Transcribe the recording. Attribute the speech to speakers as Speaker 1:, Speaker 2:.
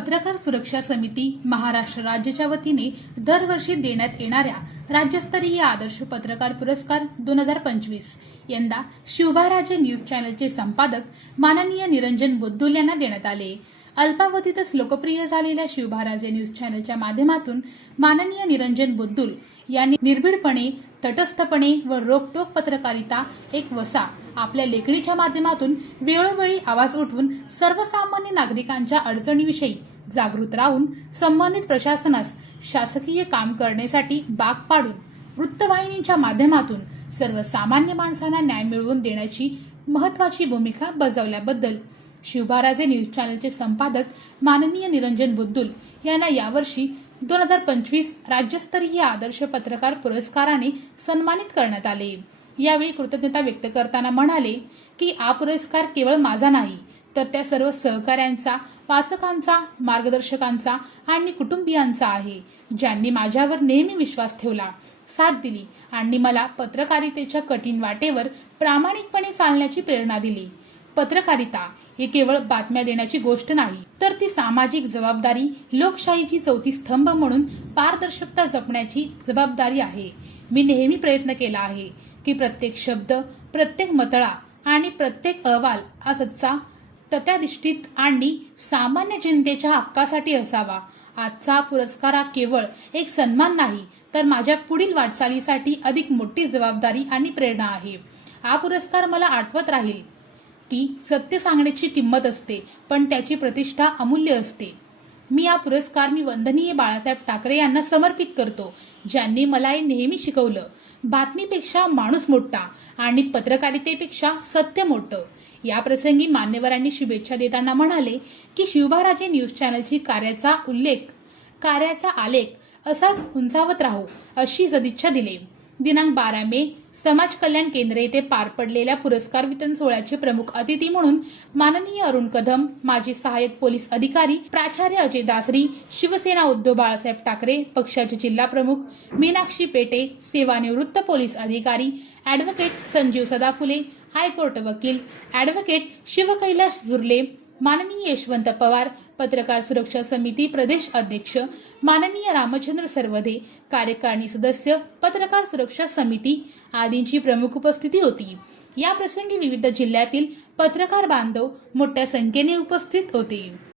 Speaker 1: पत्रकार सुरक्षा समिती महाराष्ट्र राज्याच्या वतीने दरवर्षी देण्यात येणाऱ्या राज्यस्तरीय आदर्श पत्रकार पुरस्कार दोन हजार पंचवीस. यंदा शिवभाराजे न्यूज चॅनलचे संपादक माननीय निरंजन बुद्दुल यांना देण्यात आले. अल्पावधीतच लोकप्रिय झालेल्या शिवभाराजे न्यूज चॅनलच्या माध्यमातून माननीय निरंजन बुद्दुल यांनी निर्भीडपणे तटस्थपणे व रोखटोक पत्रकारिता एक वसा आपल्या लेखणीच्या माध्यमातून वेळोवेळी आवाज उठवून सर्वसामान्य नागरिकांच्या अडचणीविषयी जागृत राहून संबंधित प्रशासनास शासकीय काम करण्यासाठी बाग पाडून वृत्तवाहिनींच्या माध्यमातून सर्वसामान्य माणसांना न्याय मिळवून देण्याची महत्वाची भूमिका बजावल्याबद्दल शिवभाराजे न्यूज चॅनलचे संपादक माननीय निरंजन बुद्दुल यांना यावर्षी दोन हजार पंचवीस राज्यस्तरीय आदर्श पत्रकार पुरस्काराने सन्मानित करण्यात आले. यावेळी कृतज्ञता व्यक्त करताना म्हणाले की हा पुरस्कार केवळ माझा नाही तर त्या सर्व सहकाऱ्यांचा वाचकांचा मार्गदर्शकांचा आणि कुटुंबियांचा आहे ज्यांनी माझ्यावर नेहमी विश्वास ठेवला साथ दिली आणि मला पत्रकारितेच्या कठीण वाटेवर प्रामाणिकपणे चालण्याची प्रेरणा दिली. पत्रकारिता ही केवळ बातम्या देण्याची गोष्ट नाही तर ती सामाजिक जबाबदारी लोकशाहीची चौथी स्तंभ म्हणून पारदर्शकता जपण्याची जबाबदारी आहे. मी नेहमी प्रयत्न केला आहे की प्रत्येक शब्द प्रत्येक मतळा आणि प्रत्येक अहवाल हा सच्चा तत्याधिष्ठित आणि सामान्य जनतेच्या हक्कासाठी असावा. आजचा पुरस्कार हा केवळ एक सन्मान नाही तर माझ्या पुढील वाटचालीसाठी अधिक मोठी जबाबदारी आणि प्रेरणा आहे. हा पुरस्कार मला आठवत राहील. की सत्य सांगण्याची किंमत असते पण त्याची प्रतिष्ठा अमूल्य असते. मी हा पुरस्कार मी वंदनीय बाळासाहेब ठाकरे यांना समर्पित करतो ज्यांनी मला हे नेहमी शिकवलं. बातमीपेक्षा माणूस मोठा आणि पत्रकारितेपेक्षा सत्य मोठं. या प्रसंगी मान्यवरांनी शुभेच्छा देताना म्हणाले की शिवभाराजे न्यूज चॅनलची कार्याचा उल्लेख कार्याचा आलेख असाच उंचावत राहू अशी सदिच्छा दिली. दिनांक बारा मे समाज कल्याण केंद्र येथे पार पडलेल्या पुरस्कार वितरण सोहळ्याचे प्रमुख अतिथी म्हणून माननीय अरुण कदम माजी सहाय्यक पोलीस अधिकारी प्राचार्य अजय दासरी शिवसेना उद्धव बाळासाहेब ठाकरे पक्षाचे जिल्हा प्रमुख मीनाक्षी पेटे सेवानिवृत्त पोलीस अधिकारी advocate Sanjeev Sadaphule high court वकील ॲडव्होकेट शिवकैलास झुर्ले माननीय यशवंत पवार पत्रकार सुरक्षा समिती प्रदेश अध्यक्ष माननीय रामचंद्र सर्वदे कार्यकारिणी सदस्य पत्रकार सुरक्षा समिती आदींची प्रमुख उपस्थिती होती. या प्रसंगी विविध जिल्ह्यातील पत्रकार बांधव मोठ्या संख्येने उपस्थित होते.